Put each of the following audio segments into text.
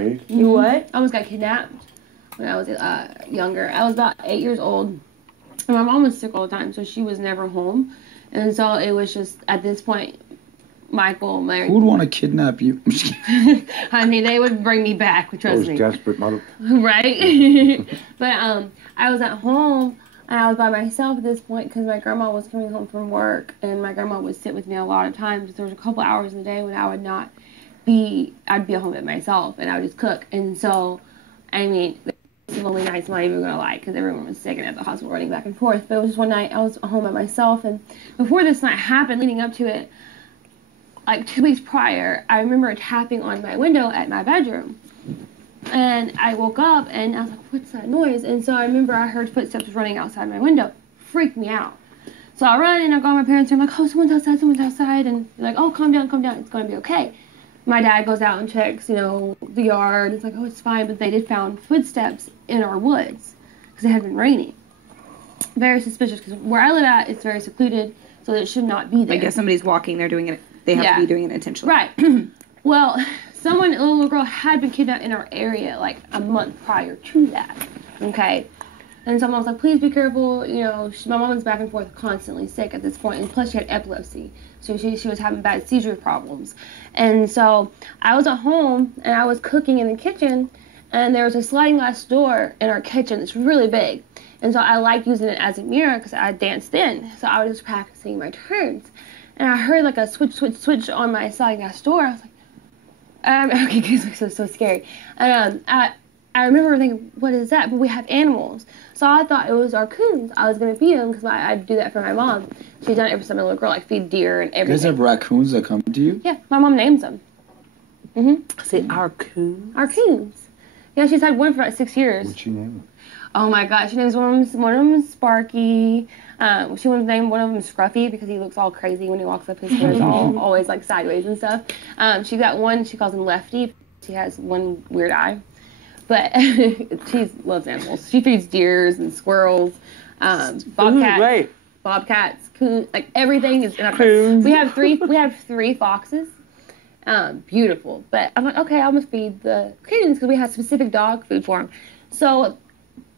Okay. You what? I almost got kidnapped when I was younger. I was about 8 years old. And my mom was sick all the time, so she was never home. And so it was just, at this point, Michael, Mary. Who would want to kidnap you? I mean, they would bring me back, trust me. Those desperate mother... Right? But I was at home, and I was by myself at this point because my grandma was coming home from work, and my grandma would sit with me a lot of times. There was a couple hours in the day when I would not be, I'd be at home by myself, and I would just cook. And so, I mean, the lonely nights, I'm not even going to lie, because everyone was sick and at the hospital running back and forth. But it was just one night I was home by myself, and before this night happened, leading up to it, like 2 weeks prior, I remember tapping on my window at my bedroom. And I woke up and I was like, what's that noise? And so I remember I heard footsteps running outside my window. Freaked me out. So I run and I call my parents and I'm like, oh, someone's outside. And they're like, oh, calm down, it's going to be okay. My dad goes out and checks, you know, the yard. It's like, oh, it's fine. But they did found footsteps in our woods because it had been raining. Very suspicious because where I live at, it's very secluded, so it should not be there. I guess somebody's walking, they're doing it. They have to be doing it intentionally. Right. Well, a little girl had been kidnapped in our area like a month prior to that. Okay. And someone was like, please be careful. You know, my mom was back and forth constantly sick at this point, and plus she had epilepsy. So she was having bad seizure problems. And so I was at home, and I was cooking in the kitchen, and there was a sliding glass door in our kitchen. It's really big. And so I liked using it as a mirror because I danced in. So I was just practicing my turns. And I heard like a switch on my sliding glass door. I was like, okay, this was so scary. And I remember thinking, what is that? But we have animals. So I thought it was raccoons. I was going to feed them because I'd do that for my mom. She's done it every time a little girl, like feed deer and everything. You guys have raccoons that come to you? Yeah, my mom names them. Say raccoons? Raccoons. Yeah, she's had one for about 6 years. What'd she name Oh my gosh, she names one of them Sparky. She would name one of them Scruffy because he looks all crazy when he walks up. His hair's always like sideways and stuff. She got one, she calls him Lefty. She has one weird eye. But she loves animals. She feeds deers and squirrels, bobcats, coons, like everything is in our coons. We have three foxes. Beautiful. But I'm like, okay, I must feed the coons because we have specific dog food for them. So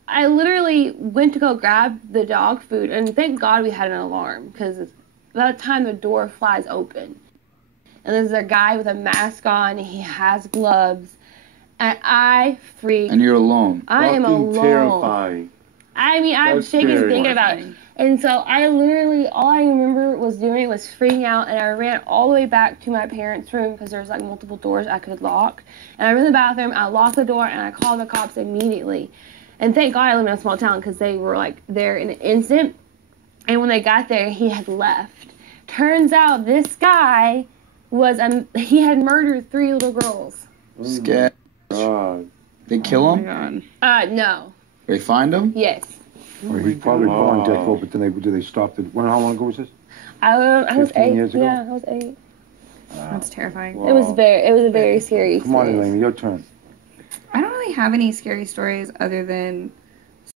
I literally went to go grab the dog food, and thank God we had an alarm because by the time the door flies open, and there's a guy with a mask on, and he has gloves, and I freaked. And you're alone. I am alone. Terrifying. I mean, I'm shaking thinking about it. And so I literally, all I remember was doing was freaking out, and I ran all the way back to my parents' room because there's like multiple doors I could lock. And I ran to the bathroom, I locked the door, and I called the cops immediately. And thank God I live in a small town because they were like there in an instant. And when they got there, he had left. Turns out this guy was, he had murdered 3 little girls. Scared. They kill him? Oh my God. No. They find him? Yes. Well, he's probably gone death row, but then they stopped it. How long ago was this? I was 8 years ago? Yeah, I was 8. That's terrifying. Wow. It was a very scary Come on, experience. Elaine, your turn. I don't really have any scary stories other than